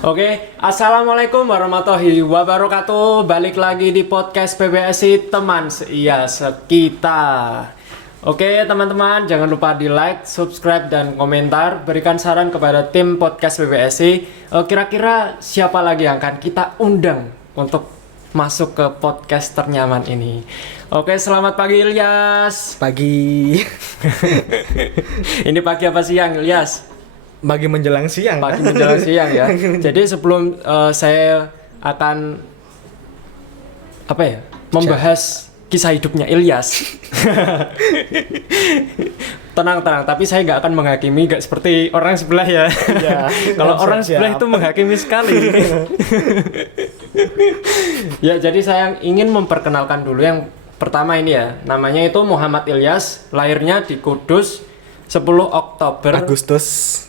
Oke, assalamualaikum warahmatullahi wabarakatuh. Balik lagi di podcast PBSI teman kita. Oke teman-teman, jangan lupa di like, subscribe, dan komentar. Berikan saran kepada tim podcast PBSI. Kira-kira siapa lagi yang akan kita undang untuk masuk ke podcast ternyaman ini? Oke, selamat pagi Ilyas. Pagi. Ini pagi apa siang Ilyas? Pagi menjelang siang. Pagi menjelang siang ya. Jadi sebelum saya akan membahas kisah hidupnya Ilyas. Tenang, tapi saya nggak akan menghakimi, nggak seperti orang sebelah ya. Kalau orang sebelah itu menghakimi sekali. Ya, jadi saya ingin memperkenalkan dulu yang pertama ini ya. Namanya itu Muhammad Ilyas, lahirnya di Kudus 10 Oktober Agustus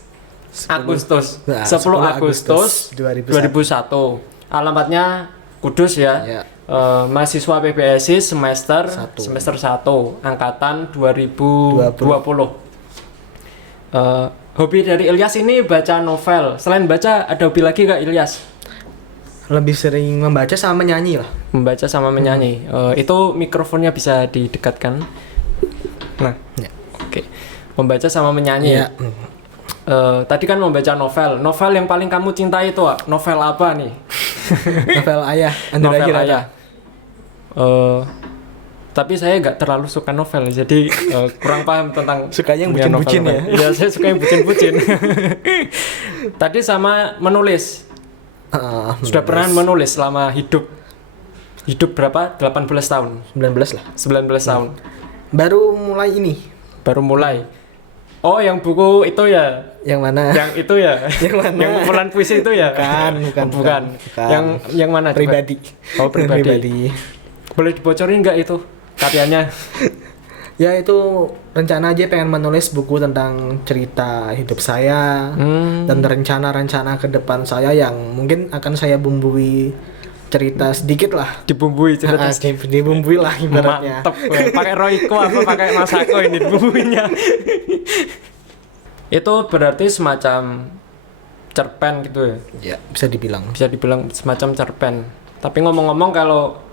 10 Agustus 2001. Alamatnya Kudus ya. Mahasiswa PBSI semester 1 angkatan 2020. Hobi dari Ilyas ini baca novel. Selain baca, ada hobi lagi gak Ilyas? Lebih sering membaca sama menyanyi lah. Membaca sama menyanyi. Itu mikrofonnya bisa didekatkan. Nah, oke. Membaca sama menyanyi. Ya. Tadi kan membaca novel. Novel yang paling kamu cintai itu novel apa nih? Novel Ayah. Novel Ayah. Tapi saya nggak terlalu suka novel, jadi kurang paham tentang sukanya yang bucin-bucin ya? Ya, saya suka yang bucin-bucin. Tadi sama menulis. Sudah pernah menulis selama hidup berapa? 18 tahun? 19 lah. 19 tahun. Baru mulai ini. Oh, yang buku itu ya? Yang mana? Yang itu ya? Yang mana? Yang kumpulan puisi itu ya? Bukan. Yang mana? Pribadi. Oh, pribadi. Boleh dibocorin nggak itu karyanya? Ya, itu rencana aja pengen menulis buku tentang cerita hidup saya dan rencana-rencana ke depan saya yang mungkin akan saya bumbui cerita sedikit lah. Dibumbui cerita dibumbui lah ibaratnya. Mantep. Pakai Royco apa pakai Masako ini bumbunya? Itu berarti semacam cerpen gitu ya? Ya, bisa dibilang semacam cerpen. Tapi ngomong-ngomong kalau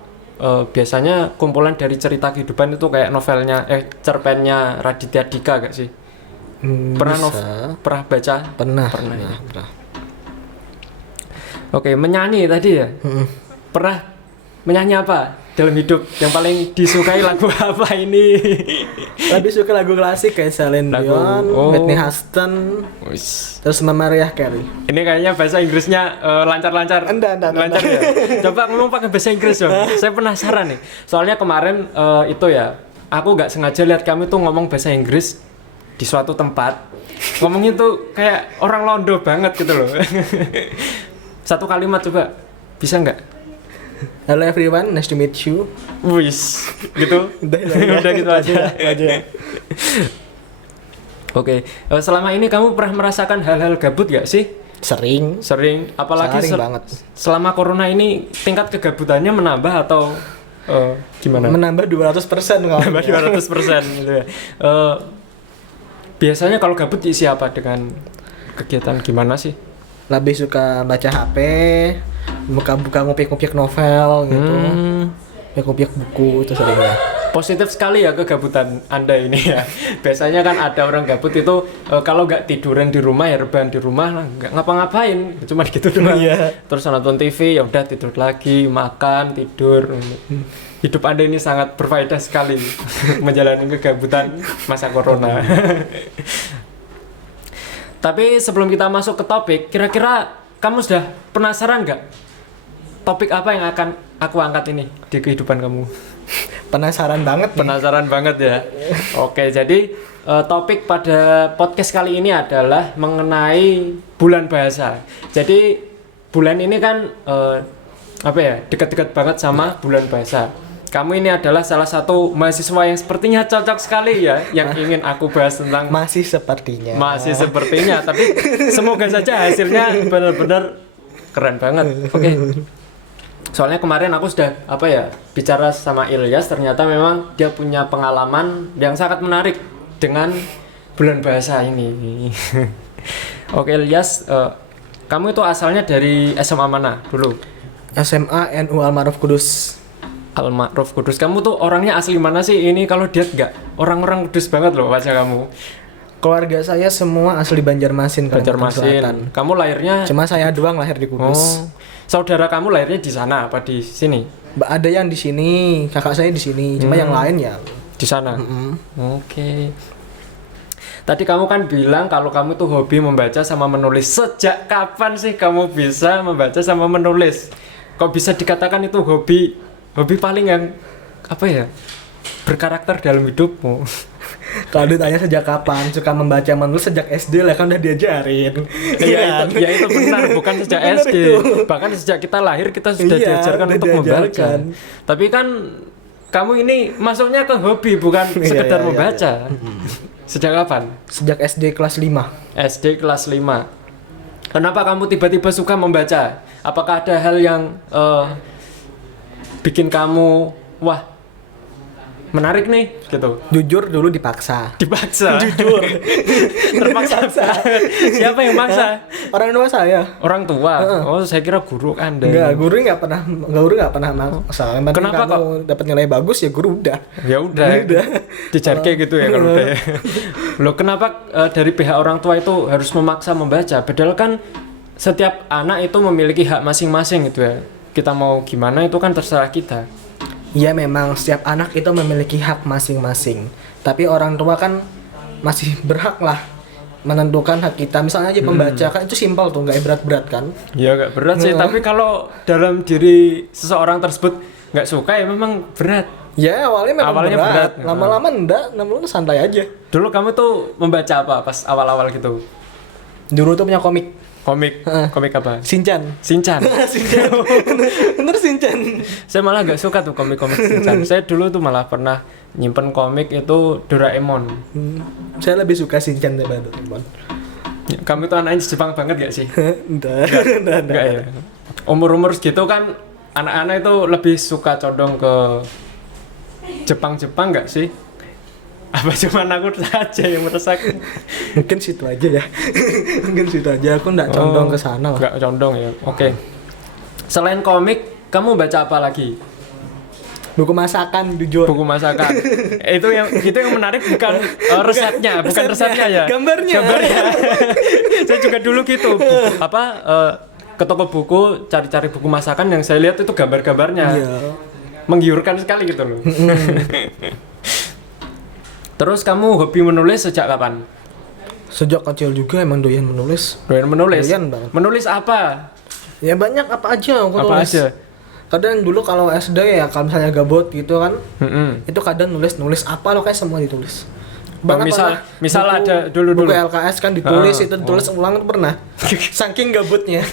biasanya kumpulan dari cerita kehidupan itu kayak novelnya cerpennya Raditya Dika gak sih? Pernah baca? Pernah. Oke, menyanyi tadi ya? Pernah menyanyi apa dalam hidup? Yang paling disukai lagu apa ini? Lebih suka lagu klasik kayak Celine Dion, Whitney Houston, terus Mariah Carey. Ini kayaknya bahasa Inggrisnya lancar-lancar. Lancar ya. Coba ngomong pakai bahasa Inggris dong. Saya penasaran nih. Soalnya kemarin itu ya, aku nggak sengaja lihat kamu tuh ngomong bahasa Inggris di suatu tempat. Ngomongnya tuh kayak orang Londo banget gitu loh. Satu kalimat coba, bisa nggak? Hello everyone, nice to meet you. Wis, gitu. Udah gitu aja. Oke, selama ini kamu pernah merasakan hal-hal gabut gak sih? Sering. Apalagi banget. Selama corona ini tingkat kegabutannya menambah atau gimana? Menambah 200% kalau. Menambah 200% gitu ya. Biasanya kalau gabut diisi apa dengan kegiatan gimana sih? Lebih suka baca HP, buka-buka ngopi-ngopi novel gitu. Ngopi buku itu seringnya. Positif sekali ya kegabutan Anda ini ya. Biasanya kan ada orang gabut itu kalau nggak tiduran di rumah ya rebahan di rumah, nggak ngapa-ngapain, cuma gitu doang. Terus nonton TV ya udah tidur lagi, makan, tidur. Hidup Anda ini sangat berfaedah sekali menjalani kegabutan masa corona. Tapi sebelum kita masuk ke topik, kira-kira kamu sudah penasaran nggak? Topik apa yang akan aku angkat ini di kehidupan kamu? Penasaran banget ya. Oke, jadi topik pada podcast kali ini adalah mengenai bulan bahasa. Jadi bulan ini kan dekat-dekat banget sama bulan bahasa. Kamu ini adalah salah satu mahasiswa yang sepertinya cocok sekali ya, yang ingin aku bahas tentang. Masih sepertinya, tapi semoga saja hasilnya benar-benar keren banget. Oke. Soalnya kemarin aku sudah bicara sama Ilyas, ternyata memang dia punya pengalaman yang sangat menarik dengan bulan bahasa ini. Oke Ilyas, Kamu itu asalnya dari SMA mana dulu? SMA NU Al-Ma'ruf Kudus. Al-Ma'ruf Kudus. Kamu tuh orangnya asli mana sih? Ini kalau diet nggak? Orang-orang Kudus banget loh wajah kamu. Keluarga saya semua asli Banjarmasin, Kalimantan Selatan. Banjarmasin. Kamu lahirnya? Cuma saya doang lahir di Kudus. Oh. Saudara kamu lahirnya di sana apa di sini? Ada yang di sini, kakak saya di sini. Cuma yang lain ya di sana. Oke. Tadi kamu kan bilang kalau kamu tuh hobi membaca sama menulis. Sejak kapan sih kamu bisa membaca sama menulis? Kok bisa dikatakan itu hobi paling yang apa ya? Berkarakter dalam hidupmu. Kalau ditanya sejak kapan suka membaca menulis, sejak SD lah kan udah diajarin. Iya, itu benar, bukan sejak Benar SD. itu. Bahkan sejak kita lahir kita sudah diajarkan udah untuk membaca. diajarkan. Tapi kan kamu ini masuknya ke hobi bukan sekedar membaca. Sejak kapan? Sejak SD kelas 5. SD kelas 5. Kenapa kamu tiba-tiba suka membaca? Apakah ada hal yang bikin kamu wah menarik nih gitu? Jujur dulu dipaksa. Jujur. Terpaksa. Siapa yang maksa? Orang tua saya. Orang tua. Oh, saya kira guru Anda. Enggak, guru nggak pernah maksa. Yang penting Kenapa kamu dapat nilai bagus ya guru udah. Ya udah. Dijarke gitu ya kalau udah. Loh, kenapa dari pihak orang tua itu harus memaksa membaca? Padahal kan setiap anak itu memiliki hak masing-masing gitu ya. Kita mau gimana itu kan terserah kita. Ya memang setiap anak itu memiliki hak masing-masing. Tapi orang tua kan masih berhak lah menentukan hak kita. Misalnya aja membaca kan itu simpel tuh, nggak berat-berat kan? Ya nggak berat sih, tapi kalau dalam diri seseorang tersebut nggak suka ya memang berat. Ya awalnya memang berat. berat. Lama-lama enggak, lama-lama santai aja. Dulu kamu tuh membaca apa pas awal-awal gitu? Dulu tuh punya komik Komik apa? Shinchan. Shinchan. Shinchan. Bener Shinchan. Saya malah gak suka tuh komik-komik Shinchan. Saya dulu tuh malah pernah nyimpen komik itu Doraemon. Saya lebih suka Shinchan daripada Doraemon. Kamu tuh anaknya Jepang banget gak sih? Enggak ya. Umur-umur segitu kan anak-anak itu lebih suka condong ke Jepang-Jepang gak sih? Apa cuma aku saja yang meresek? Mungkin situ aja ya. Mungkin situ aja, aku enggak condong ke sana lah. Enggak condong ya. Oke. Selain komik, kamu baca apa lagi? Buku masakan, jujur. Buku masakan. itu yang menarik bukan resepnya ya. Gambarnya. Saya juga dulu gitu. Ke toko buku cari-cari buku masakan, yang saya lihat itu gambar-gambarnya. Iya. Menggiurkan sekali gitu loh. Terus kamu hobi menulis sejak kapan? Sejak kecil juga emang doyan menulis. Doyan menulis? Doyan banget. Menulis apa? Ya banyak apa aja aku Apa tulis. aja? Kadang dulu kalau SD ya kalau misalnya gabut gitu kan, itu kadang nulis apa lo kayak semua ditulis. Misal ada dulu buku LKS kan ditulis, itu ditulis ulang itu pernah. Saking gabutnya.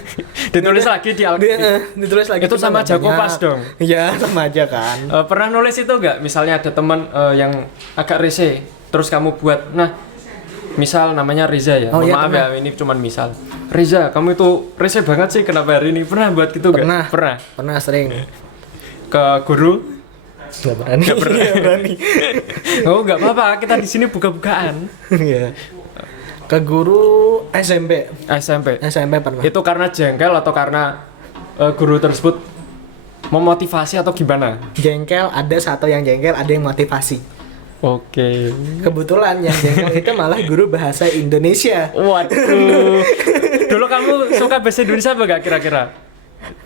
Ditulis lagi di ditulis lagi. Itu sama aja kopas dong. Iya, sama aja kan. Pernah nulis itu enggak? Misalnya ada teman yang agak rese, terus kamu buat, nah, misal namanya Riza ya. Maaf ya, ini cuman misal. Riza, kamu itu rese banget sih kenapa hari ini? Pernah buat gitu enggak? Pernah sering. Ke guru? Nggak berani. Oh, nggak apa-apa, kita di sini buka-bukaan. Iya. Ke guru SMP pernah. Itu karena jengkel atau karena guru tersebut memotivasi atau gimana? Jengkel, ada satu yang jengkel, ada yang motivasi. Oke. Kebetulan yang jengkel itu malah guru bahasa Indonesia. Waduh. Dulu kamu suka bahasa Indonesia apa nggak kira-kira?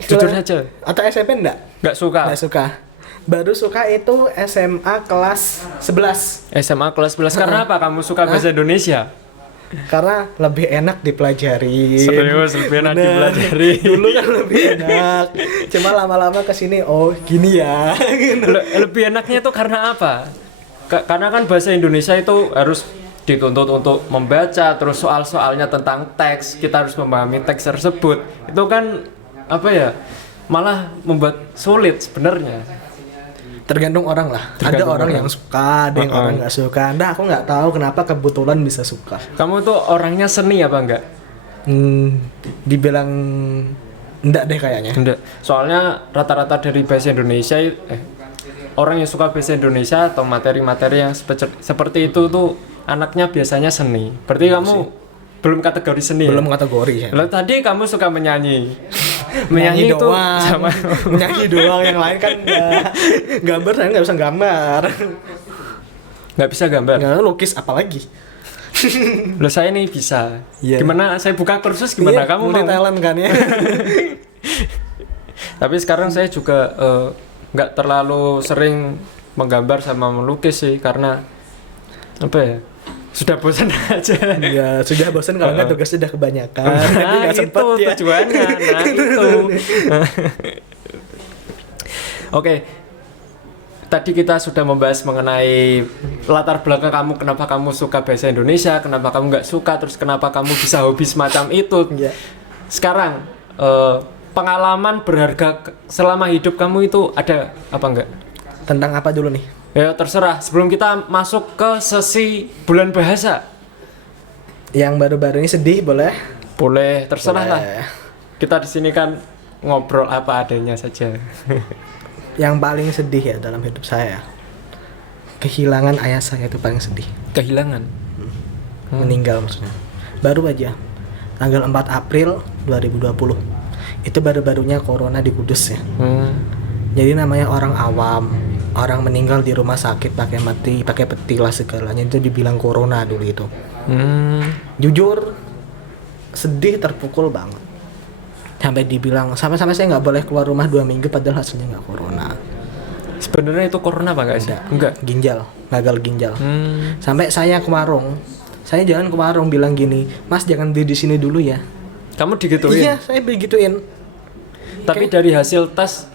Jujur saja. Atau SMP enggak? Nggak suka. Baru suka itu SMA kelas 11. SMA kelas 11. Karena apa kamu suka bahasa Indonesia? Karena lebih enak dipelajari. Serius, lebih enak dipelajari. Dulu kan lebih enak. Cuma lama-lama kesini, oh gini ya. Lebih enaknya itu karena apa? Karena kan bahasa Indonesia itu harus dituntut untuk membaca, terus soal-soalnya tentang teks, kita harus memahami teks tersebut. Itu kan apa ya? Malah membuat sulit sebenarnya. Tergantung orang lah. Ada orang yang suka, ada yang orang nggak suka. Nah, aku nggak tahu kenapa kebetulan bisa suka. Kamu tuh orangnya seni apa enggak? Dibilang enggak deh kayaknya. Enggak. Soalnya rata-rata dari bahasa Indonesia orang yang suka bahasa Indonesia atau materi-materi yang seperti itu tuh anaknya biasanya seni. Berarti kamu belum kategori seni. Belum kategori ya. Lalu tadi kamu suka menyanyi. Menyanyi itu doang. sama Menyanyi doang, yang lain kan enggak. Gambar saya nggak bisa gambar. nggak bisa gambar. Nggak lukis apalagi. Loh saya nih bisa. Iya. Gimana saya buka kursus gimana? Iya, Kamu multi mau? talent kan ya. Tapi sekarang saya juga nggak terlalu sering menggambar sama melukis sih karena apa ya? Sudah bosan aja. Iya, sudah bosan kalau nggak tugasnya udah kebanyakan. Jadi Nah, nggak itu sempet ya. tujuannya. Nah, itu. Oke. Tadi kita sudah membahas mengenai latar belakang kamu, kenapa kamu suka bahasa Indonesia, kenapa kamu nggak suka, terus kenapa kamu bisa hobi semacam itu. Iya. Sekarang pengalaman berharga selama hidup kamu itu ada apa enggak? Tentang apa dulu nih? Ya terserah. Sebelum kita masuk ke sesi bulan bahasa, Yang baru-baru ini sedih boleh? boleh terserah lah. Boleh. Kita di sini kan ngobrol apa adanya saja. Yang paling sedih ya dalam hidup saya, kehilangan ayah saya itu paling sedih. Kehilangan. Meninggal maksudnya. Baru aja tanggal 4 April 2020. Itu baru-barunya corona di Kudus ya. Jadi namanya orang awam, orang meninggal di rumah sakit pakai peti lah segalanya, itu dibilang corona dulu itu. Jujur sedih, terpukul banget. Sampai dibilang sampai saya nggak boleh keluar rumah 2 minggu padahal hasilnya nggak corona. Sebenarnya itu corona apa enggak sih? Enggak. Ginjal, gagal ginjal. Sampai saya ke warung, saya jalan ke warung bilang gini, Mas jangan beli di sini dulu ya. Kamu digituin? Iya, saya begituin. Tapi dari hasil tes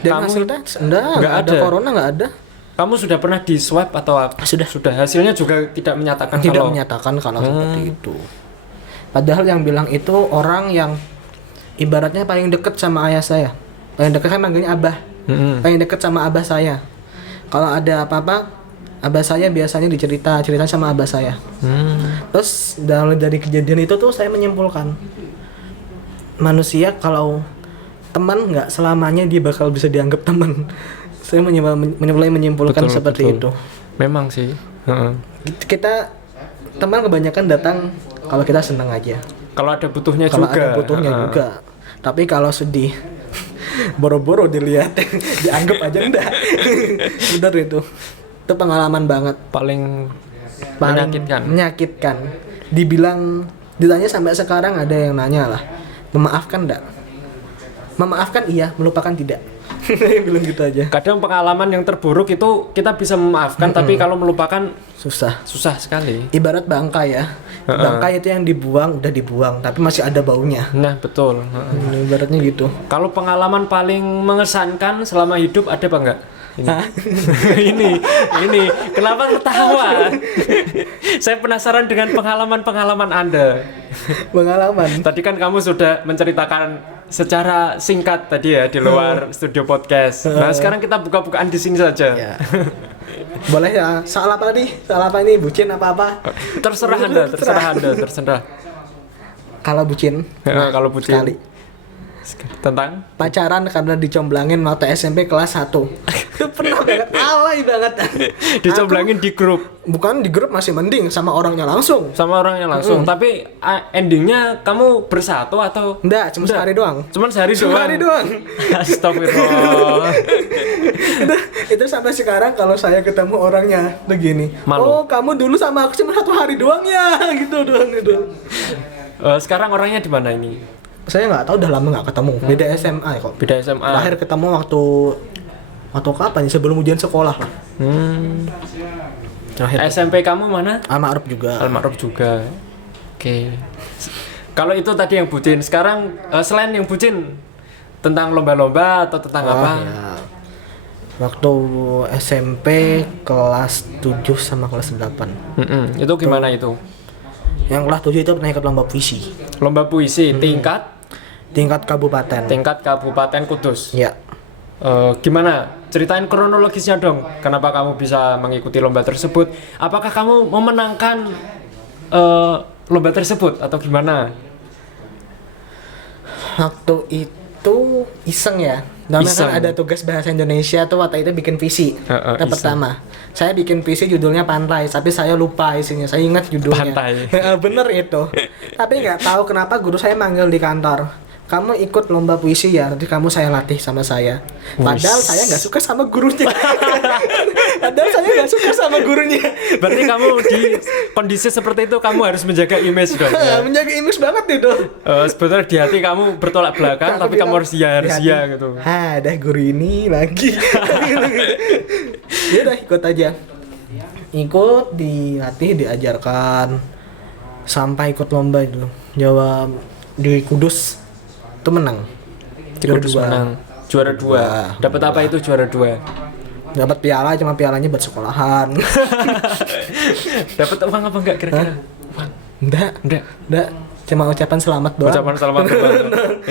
Dan kamu hasil tes nggak ada corona, nggak ada. Kamu sudah pernah di swab atau apa? Sudah. Hasilnya juga tidak menyatakan Tidak kalau menyatakan kalau seperti itu. Padahal yang bilang itu orang yang ibaratnya paling dekat sama ayah saya. Paling dekat, saya manggilnya abah. Paling dekat sama abah saya. Kalau ada apa-apa, abah saya biasanya cerita sama abah saya. Terus dari kejadian itu tuh saya menyimpulkan, manusia kalau teman nggak selamanya dia bakal bisa dianggap teman. Saya mulai menyimpulkan Betul, seperti betul. itu. Memang sih. Kita teman kebanyakan datang kalau kita senang aja. Kalau ada butuhnya Kalau juga. ada butuhnya juga. Tapi kalau sedih, boro-boro dilihat, dianggap aja enggak. Bener itu. Itu pengalaman banget. Paling Paling menyakitkan. Ditanya sampai sekarang ada yang nanya lah, memaafkan enggak? Memaafkan iya, melupakan tidak. Bilang gitu aja. Kadang pengalaman yang terburuk itu kita bisa memaafkan, tapi kalau melupakan Susah. sekali. Ibarat bangkai ya. Bangkai itu yang dibuang udah dibuang, tapi masih ada baunya. Nah, betul. Ibaratnya gitu. Kalau pengalaman paling mengesankan selama hidup ada apa enggak? Ini kenapa ketawa? Saya penasaran dengan pengalaman Anda. Pengalaman. Tadi kan kamu sudah menceritakan secara singkat tadi ya di luar studio podcast. Nah, sekarang kita buka-bukaan di sini saja. Ya. Boleh ya. Soal apa nih? Soal apa ini? Bucin apa-apa? Terserah Anda. Kalau bucin. Kalau bucin. Sekali. Tentang Pacaran karena dicomblangin waktu SMP kelas 1. Itu pernah banget, alay banget. dicomblangin di grup Bukan di grup masih mending, sama orangnya langsung. sama orangnya langsung. Tapi endingnya kamu bersatu atau Enggak, cuma sehari doang. cuman sehari doang? Sehari doang. Astagfirullah. Itu sampai sekarang kalau saya ketemu orangnya begini. Malu. Oh, kamu dulu sama aku cuma 1 hari doang ya, gitu doang itu. Sekarang orangnya di mana ini? Saya nggak tahu, udah lama nggak ketemu. Beda SMA kok. Beda SMA. Terakhir ketemu waktu kapan? Sebelum ujian sekolah lah. Terakhir. SMP kamu mana? Almarhum juga. Almarhum juga. Oke. Kalau itu tadi yang bucin, sekarang selain yang bucin tentang lomba-lomba atau tentang apa? Ya. Waktu SMP kelas 7 sama kelas 8. Itu gimana itu? Yang kelas 7 itu pernah ikut lomba puisi. Lomba puisi tingkat kabupaten Kudus. Ya. Gimana? Ceritain kronologisnya dong. Kenapa kamu bisa mengikuti lomba tersebut? Apakah kamu memenangkan lomba tersebut atau gimana? Waktu itu iseng ya. Namanya Iseng. kan ada tugas bahasa Indonesia tuh waktu itu bikin visi. Yang iseng. pertama, saya bikin visi judulnya Pantai, tapi saya lupa isinya. Saya ingat judulnya. Pantai. Bener itu. Tapi nggak tahu kenapa guru saya manggil di kantor. Kamu ikut lomba puisi ya, nanti kamu saya latih sama saya. Padahal saya nggak suka sama gurunya. Padahal saya nggak suka sama gurunya. Berarti kamu di kondisi seperti itu kamu harus menjaga image dong. Ya? Menjaga image banget itu. Sebetulnya di hati kamu bertolak belakang, tapi kamu harus iya gitu. Ada guru ini lagi. Ya udah ikut aja. Ikut, dilatih, diajarkan sampai ikut lomba itu. Jawa di Kudus itu menang. Kudus menang. Juara 2. Dapat apa itu juara 2? Dapat piala, cuma pialanya buat sekolahan. Dapat uang apa enggak kira-kira? Enggak. Cuma ucapan selamat doang. Ucapan selamat doang.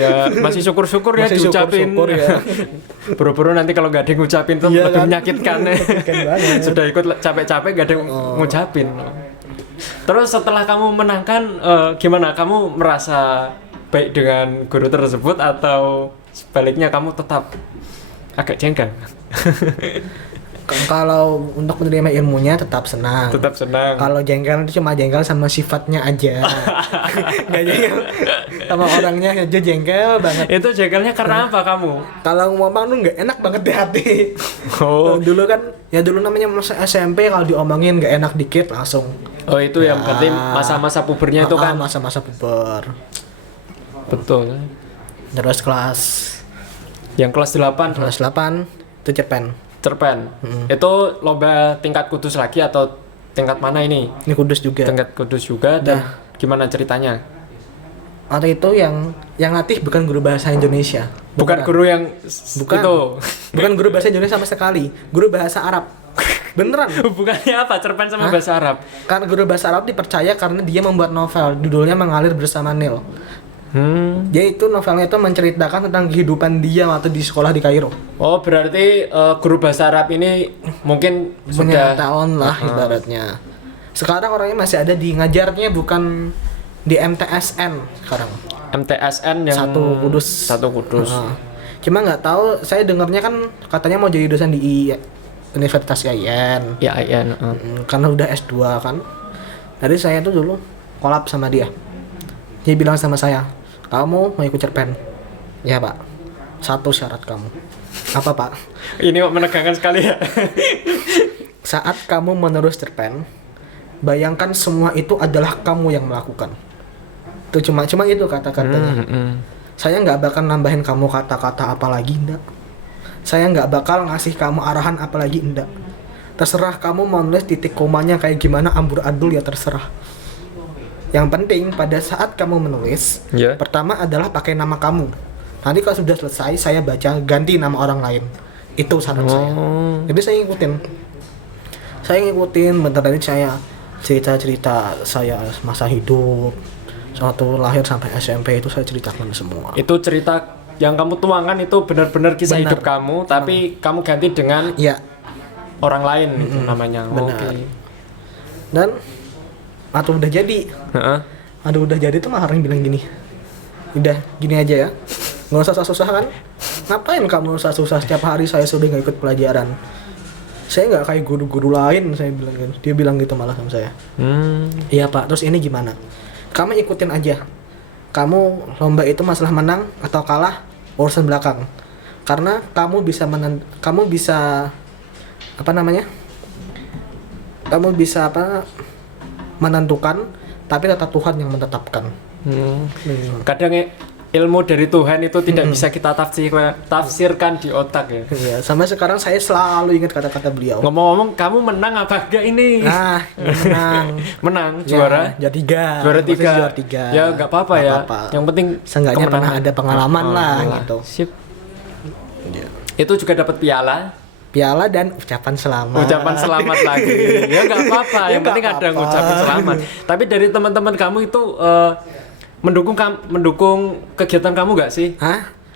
Ya, masih syukur-syukur ya Masih diucapin. syukur ya. Buru-buru nanti kalau nggak ada yang ngucapin tuh Iya lebih kan? menyakitkan. Menyakitkan banget. Sudah ikut capek-capek nggak ada yang ngucapin. Terus setelah kamu menangkan gimana? Kamu merasa baik dengan guru tersebut atau sebaliknya kamu tetap agak jengkel? Kalau untuk menerima ilmunya tetap senang. Tetap senang. Kalau jengkel itu cuma jengkel sama sifatnya aja. Nggak jengkel sama orangnya aja, jengkel banget. Itu jengkelnya karena apa kamu? Kalau ngomong tuh nggak enak banget di hati. Oh. Dulu kan, ya dulu namanya masa SMP kalau diomongin nggak enak dikit langsung. Oh itu yang berarti masa-masa pubernya itu kan? Masa-masa puber. Betul. Terus kelas Yang kelas 8 8 itu cerpen. cerpen. Itu lomba tingkat Kudus lagi atau tingkat mana ini? Ini Kudus juga. Tingkat Kudus juga dan gimana ceritanya? Waktu itu yang latih bukan guru bahasa Indonesia. Bukan guru yang Bukan. itu. Bukan guru bahasa Indonesia sama sekali. Guru bahasa Arab. Beneran. Hubungannya apa cerpen sama bahasa Arab? Karena guru bahasa Arab dipercaya karena dia membuat novel, judulnya Mengalir Bersama Nil. Dia itu novelnya itu menceritakan tentang kehidupan dia waktu di sekolah di Kairo. Oh berarti guru bahasa Arab ini mungkin Punya sudah tahun lah ibaratnya. Sekarang orangnya masih ada di ngajarnya, bukan di MTSN sekarang. MTSN yang Satu Kudus. Cuma nggak tahu, saya dengarnya kan katanya mau jadi dosen di Universitas IAIN. ya IAIN. Karena udah S2 kan. Jadi saya tuh dulu kolab sama dia. Dia bilang sama saya, "Kamu mau ikut cerpen?" "Ya, Pak. Satu syarat kamu." "Apa, Pak?" Ini menegangkan sekali ya. "Saat kamu menulis cerpen, bayangkan semua itu adalah kamu yang melakukan." Itu cuma itu kata-katanya. Saya nggak bakal nambahin kamu kata-kata apa lagi, enggak. Saya nggak bakal ngasih kamu arahan apa lagi, enggak. Terserah kamu mau nulis titik komanya kayak gimana amburadul, ya terserah. Yang penting pada saat kamu menulis, pertama adalah pakai nama kamu. Nanti kalau sudah selesai, saya baca ganti nama orang lain. Itu saran saya. Jadi saya ngikutin bentar dari saya cerita-cerita saya masa hidup. Suatu lahir sampai SMP itu saya ceritakan semua. Itu cerita yang kamu tuangkan itu benar-benar kisah hidup kamu, tapi kamu ganti dengan orang lain itu namanya. Benar. Dan atau udah jadi. Udah jadi tuh mah orang bilang gini. Udah gini aja ya. Nggak usah susah kan? Ngapain kamu susah setiap hari saya sudah nggak ikut pelajaran. Saya nggak kayak guru-guru lain, saya bilang gitu. Dia bilang gitu malah sama saya. Iya Pak, terus ini gimana? Kamu ikutin aja. Kamu lomba itu masalah menang atau kalah urusan belakang. Karena kamu bisa menentukan, tapi tetap Tuhan yang menetapkan. Kadang ilmu dari Tuhan itu tidak bisa kita tafsirkan di otak ya. Iya, sampai sekarang saya selalu ingat kata-kata beliau. Ngomong-ngomong, kamu menang apa enggak ini? Menang, juara. Ya, Juara 3. Juara 3. Ya nggak apa-apa ya. Yang penting seenggaknya pernah ada pengalaman lah gitu. Sip. Itu juga dapat piala dan ucapan selamat. Ucapan selamat lagi. Ya nggak apa-apa. Yang penting ada ucapan selamat. Tapi dari teman-teman kamu itu mendukung kegiatan kamu nggak sih?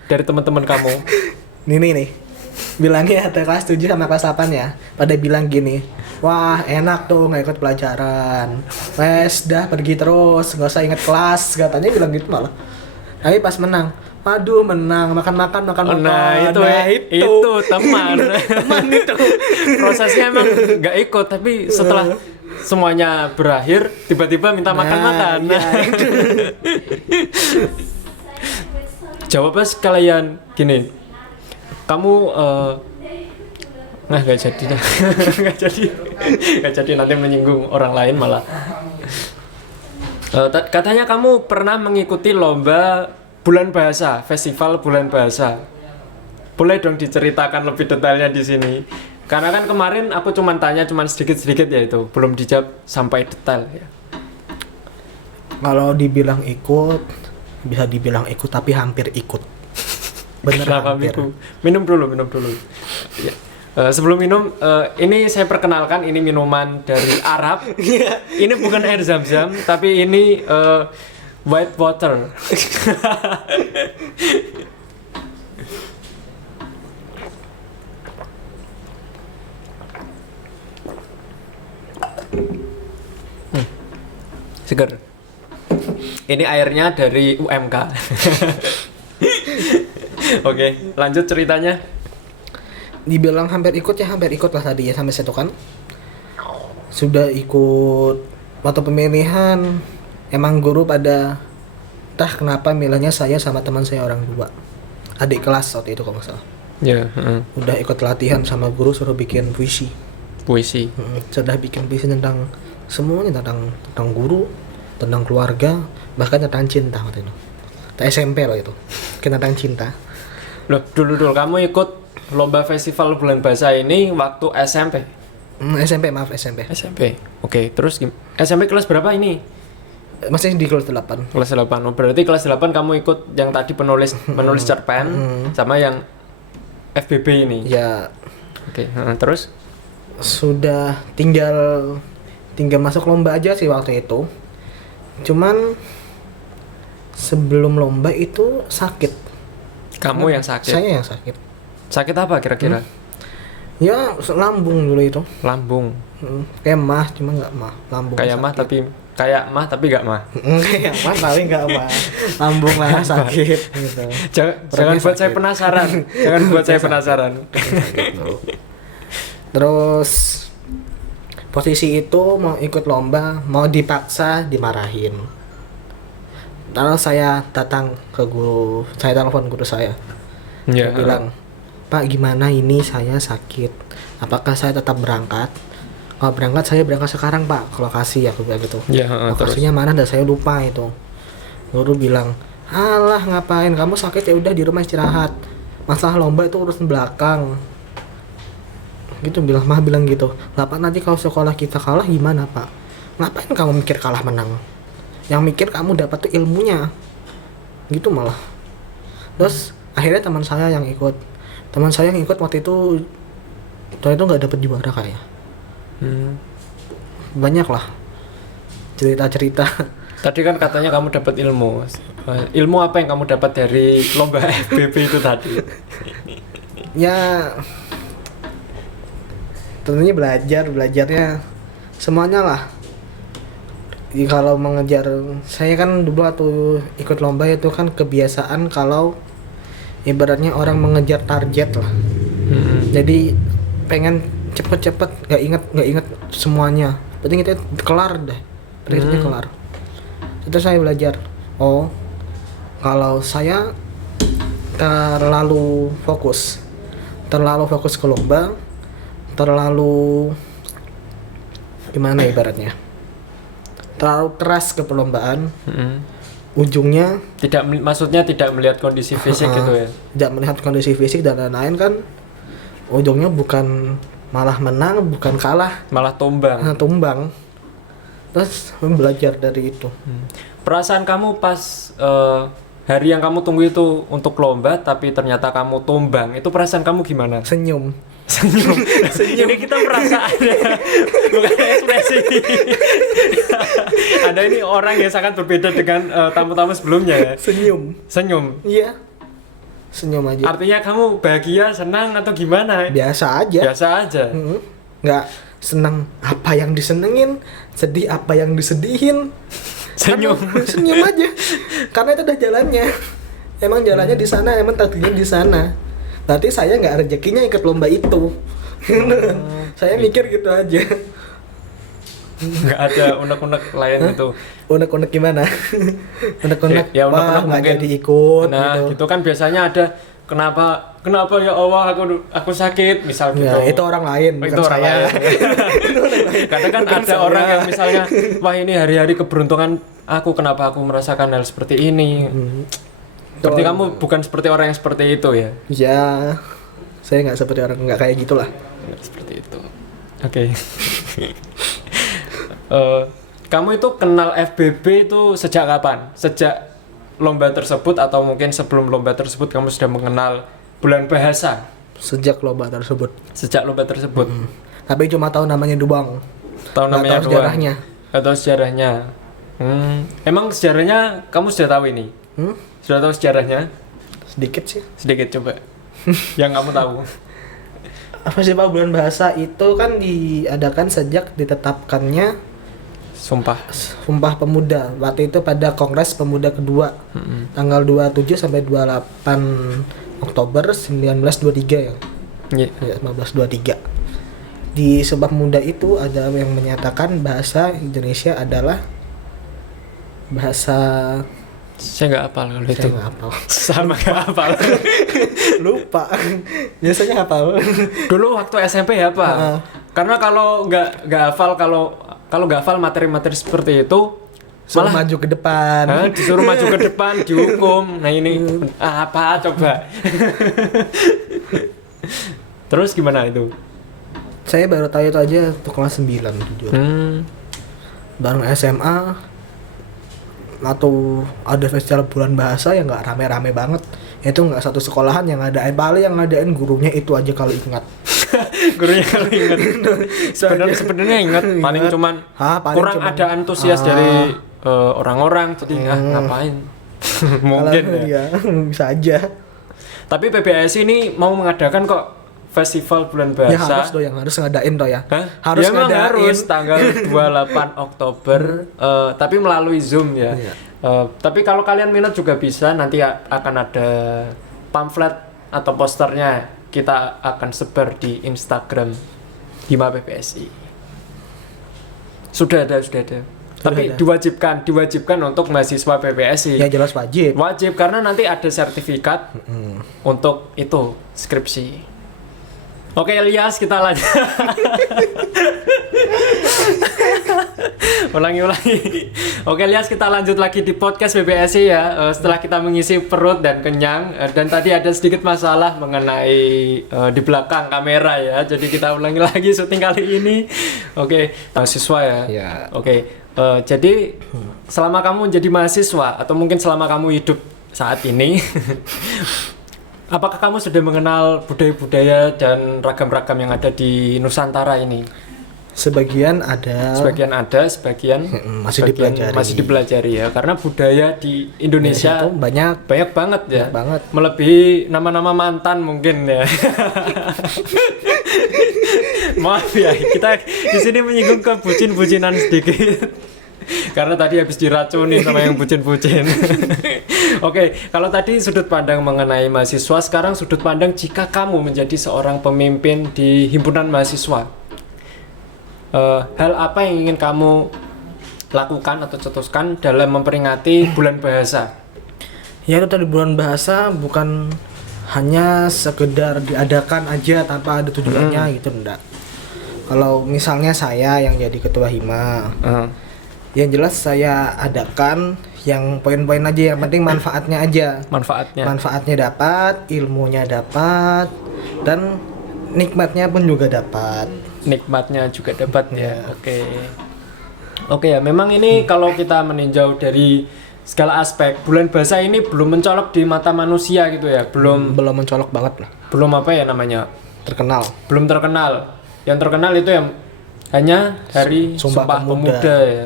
Dari teman-teman kamu? Nih. Bilangnya kelas 7 sama kelas 8 ya. Pada bilang gini, "Wah enak tuh nggak ikut pelajaran. Wes dah pergi terus, nggak usah ingat kelas." Katanya bilang gitu malah. Tapi pas menang, waduh menang, makan. Nah, itu teman. Teman itu. Prosesnya emang nggak ikut, tapi setelah semuanya berakhir, tiba-tiba minta makan-makan. Iya, itu. Jawabnya sekalian gini, kamu nggak jadi dah. nggak jadi nanti menyinggung orang lain malah. Katanya kamu pernah mengikuti lomba bulan bahasa, festival bulan bahasa. Boleh dong diceritakan lebih detailnya di sini. Karena kan kemarin aku tanya sedikit-sedikit ya itu, belum dijawab sampai detail ya. Kalau dibilang ikut, bisa dibilang ikut tapi hampir ikut. Bener Kenapa hampir. Miku? Minum dulu. Ya. Sebelum minum, ini saya perkenalkan, ini minuman dari Arab. Ini bukan air zam-zam, tapi ini white water. Segar. Ini airnya dari UMK. Oke, lanjut ceritanya. Dibilang hampir ikut lah tadi ya sampai situ kan. Sudah ikut waktu pemilihan, emang guru pada entah kenapa milihnya saya sama teman saya orang dua. Adik kelas waktu itu kalau nggak salah. Ya, Udah ikut latihan sama guru suruh bikin puisi. puisi. Sudah bikin puisi tentang semuanya, tentang guru, tentang keluarga, bahkan tentang cinta waktu itu. SMP loh itu. Tentang cinta. Loh, dulu kamu ikut lomba festival bulan bahasa ini waktu SMP. SMP. SMP. Oke, terus SMP kelas berapa ini? Masih di kelas 8. Kelas 8. Oh, berarti kelas 8 kamu ikut yang tadi menulis cerpen sama yang FBB ini. Ya, Oke, terus sudah tinggal masuk lomba aja sih waktu itu. Cuman sebelum lomba itu sakit. kamu yang sakit. Saya yang sakit. Sakit apa kira-kira? Ya lambung dulu itu. Lambung. Kayak mah, cuma nggak mah. Lambung. Kayak mah tapi nggak mah. Kayak mah tapi nggak mah. Lambung lah sakit gitu. Jangan buat saya penasaran. Jangan buat saya penasaran. Terus posisi itu mau ikut lomba, mau dipaksa dimarahin. Lalu saya datang ke guru, saya telepon guru saya. Ya. Dia bilang, "Pak, gimana ini saya sakit. Apakah saya tetap berangkat? Kalau berangkat saya berangkat sekarang, Pak, ke lokasi." Aku bilang gitu. Ya, Lokasinya mana? Dan saya lupa itu. Guru bilang, "Alah, ngapain? Kamu sakit ya udah di rumah istirahat. Masalah lomba itu urusan belakang." Gitu bilang gitu. "Lah Pak, nanti kalau sekolah kita kalah gimana, Pak? Ngapain kamu mikir kalah menang? Yang mikir kamu dapat tuh ilmunya." Gitu malah. Terus akhirnya teman saya yang ikut waktu itu nggak dapet juara kayak. Banyak lah cerita. Tadi kan katanya kamu dapat ilmu. Ilmu apa yang kamu dapat dari lomba FBB itu tadi? Ya tentunya belajarnya semuanya lah. Kalau mengejar, saya kan dulu waktu ikut lomba itu kan kebiasaan kalau ibaratnya orang mengejar target lah. Jadi pengen cepet nggak inget semuanya, penting kita kelar deh, penting kelar. Itu saya belajar, oh kalau saya terlalu fokus ke lomba, terlalu gimana ibaratnya, terlalu keras ke perlombaan, ujungnya maksudnya tidak melihat kondisi fisik gitu ya. Tidak melihat kondisi fisik dan lain-lain kan, ujungnya bukan malah menang, bukan kalah, malah tumbang. Terus belajar dari itu. Perasaan kamu pas hari yang kamu tunggu itu untuk lomba tapi ternyata kamu tumbang, itu perasaan kamu gimana? Senyum. Ini kita perasaan bukan ekspresi. Ada ini orang yang sangat berbeda dengan tamu-tamu sebelumnya ya. Senyum. Iya. Senyum aja. Artinya kamu bahagia, senang atau gimana? Biasa aja. Nggak senang apa yang disenengin, sedih apa yang disedihin. Senyum. Senyum aja. Karena itu udah jalannya. Emang jalannya di sana, emang takdirnya di sana. Berarti saya nggak rezekinya ikut lomba itu. Saya mikir gitu aja. Nggak ada unek-unek lain gitu. Unek-unek gimana? Unek-unek Ya, unek-unek wah nggak mungkin. jadi ikut Nah, gitu. gitu kan biasanya ada kenapa ya Allah aku sakit misal gitu. Ya, itu orang lain, Oh, bukan itu orang saya. lain. Kadang kan Bukan ada saya. orang yang misalnya wah ini hari-hari keberuntungan aku, kenapa aku merasakan hal seperti ini. Berarti Itu- kamu bukan seperti orang yang seperti itu ya. Ya, saya nggak seperti orang nggak kayak gitulah. Nggak seperti itu. Oke. Kamu itu kenal FBB itu sejak kapan? Sejak lomba tersebut atau mungkin sebelum lomba tersebut kamu sudah mengenal bulan bahasa? Sejak lomba tersebut. Sejak lomba tersebut. Tapi cuma tahu namanya doang. Tahu Nggak namanya tahu doang? sejarahnya. Atau sejarahnya? Emang sejarahnya kamu sudah tahu ini? Sudah tahu sejarahnya? Sedikit sih. Sedikit coba. Yang kamu tahu. Festival Bulan Bahasa itu kan diadakan sejak ditetapkannya Sumpah. Sumpah Pemuda. Waktu itu pada Kongres Pemuda kedua. Tanggal 27 sampai 28 Oktober 1923 ya. Iya. Ya, 1923. Di Sumpah Pemuda itu ada yang menyatakan bahasa Indonesia adalah bahasa Saya nggak hafal kalau itu. saya nggak hafal. Sama nggak hafal. Lupa. Biasanya hafal. Dulu waktu SMP ya Pak. Karena kalau nggak hafal, kalau nggak hafal materi-materi seperti itu Suruh malah maju ke depan. disuruh maju ke depan, dihukum. Nah ini apa coba? Terus gimana itu? Saya baru tahu itu aja tuh kelas 9 jujur. Bareng SMA atau ada festival bulan bahasa yang nggak rame-rame banget. Itu nggak satu sekolahan yang ngadain, paling yang ngadain gurunya itu aja kalau ingat. Gurunya kalau ingat. Sebenarnya ingat, paling cuman Paling kurang cuman- ada antusias dari orang-orang, jadi ngapain? Mungkin Kalau ya. bisa aja. Tapi PBSI ini mau mengadakan kok festival bulan Ya bahasa. harus yang harus ngadain toh ya. Hah? Harus Ya, emang ngadain. harus tanggal 28 Oktober, tapi melalui Zoom ya. Iya. Tapi kalau kalian minat juga bisa, nanti akan ada pamflet atau posternya, kita akan sebar di Instagram Hima PPSI. Sudah ada. Tapi ada. diwajibkan untuk mahasiswa PPSI. Ya jelas wajib. Wajib karena nanti ada sertifikat untuk itu skripsi. Oke Elias, kita lanjut. Ulangi. Oke Elias, kita lanjut lagi di podcast PBSI ya. Setelah kita mengisi perut dan kenyang, dan tadi ada sedikit masalah mengenai di belakang kamera ya. Jadi kita ulangi lagi syuting kali ini. Oke, mahasiswa ya. Ya. Oke. Jadi selama kamu menjadi mahasiswa atau mungkin selama kamu hidup saat ini, apakah kamu sudah mengenal budaya-budaya dan ragam-ragam yang ada di Nusantara ini? Sebagian ada. Sebagian ada, sebagian masih dipelajari. masih dipelajari ya. Karena budaya di Indonesia itu banyak banyak banget ya. Banyak banget. Melebihi nama-nama mantan mungkin ya. Maaf ya, kita di sini menyinggung ke bucin-bucinan sedikit. Karena tadi habis diracuni sama yang bucin-bucin. Oke, kalau tadi sudut pandang mengenai mahasiswa, sekarang sudut pandang jika kamu menjadi seorang pemimpin di himpunan mahasiswa. Hal apa yang ingin kamu lakukan atau cetuskan dalam memperingati bulan bahasa? Ya itu tadi bulan bahasa bukan hanya sekedar diadakan aja tanpa ada tujuannya gitu, enggak. Kalau misalnya saya yang jadi ketua Hima, yang jelas saya adakan yang poin-poin aja, yang penting manfaatnya aja. Manfaatnya dapat, ilmunya dapat, dan nikmatnya pun juga dapat. Nikmatnya juga dapat ya. Oke ya, memang ini kalau kita meninjau dari segala aspek, bulan bahasa ini belum mencolok di mata manusia gitu ya. Belum mencolok banget lah. belum apa ya namanya? Terkenal. Belum terkenal. Yang terkenal itu yang hanya hari Sumpah Pemuda ya.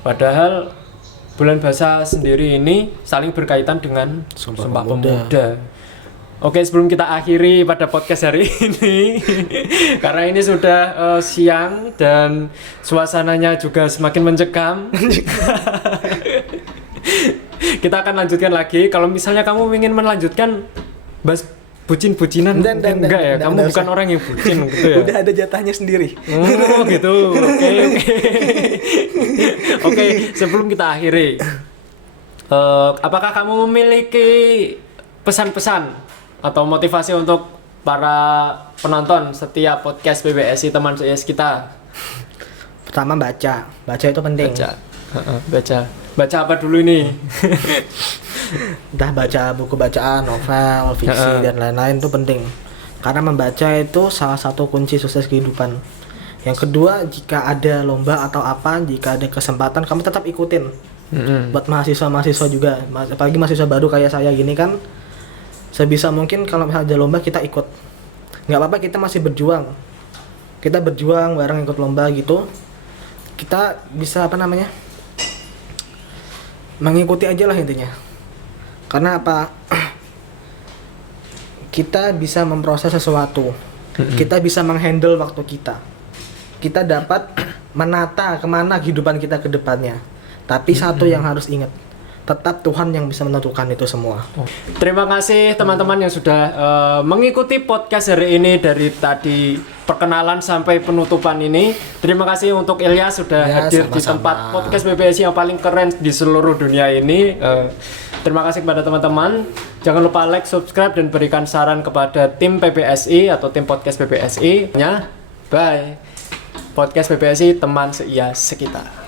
Padahal bulan bahasa sendiri ini saling berkaitan dengan Sumpah Pemuda. Oke, sebelum kita akhiri pada podcast hari ini, karena ini sudah siang dan suasananya juga semakin mencekam. Kita akan lanjutkan lagi. Kalau misalnya kamu ingin melanjutkan bahas bucin-bucinan, enggak ya? Kamu bukan orang yang bucin gitu ya? Udah ada jatahnya sendiri. Oh gitu. Oke. Oke, sebelum kita akhiri, apakah kamu memiliki pesan-pesan atau motivasi untuk para penonton setiap podcast PBSI teman seIS kita? Pertama baca itu penting. Baca apa dulu ini? Entah baca buku bacaan, novel, fiksi dan lain-lain itu penting. Karena membaca itu salah satu kunci sukses kehidupan. Yang kedua, jika ada lomba atau apa, jika ada kesempatan kamu tetap ikutin. Buat mahasiswa juga, apalagi mahasiswa baru kayak saya gini kan, sebisa mungkin kalau misalnya ada lomba kita ikut. Nggak apa-apa, kita masih berjuang. Kita berjuang bareng ikut lomba gitu. Kita bisa mengikuti aja lah intinya. Karena apa? Kita bisa memproses sesuatu. Kita bisa menghandle waktu kita. Kita dapat menata kemana kehidupan kita ke depannya. Tapi satu yang harus ingat, tetap Tuhan yang bisa menentukan itu semua. Terima kasih teman-teman yang sudah mengikuti podcast hari ini dari tadi perkenalan sampai penutupan ini. Terima kasih untuk Ilyas sudah hadir sama-sama di tempat podcast PBSI yang paling keren di seluruh dunia ini. Terima kasih kepada teman-teman. Jangan lupa like, subscribe, dan berikan saran kepada tim PBSI atau tim podcast PBSI. Bye. Podcast PBSI teman seIS sekitar.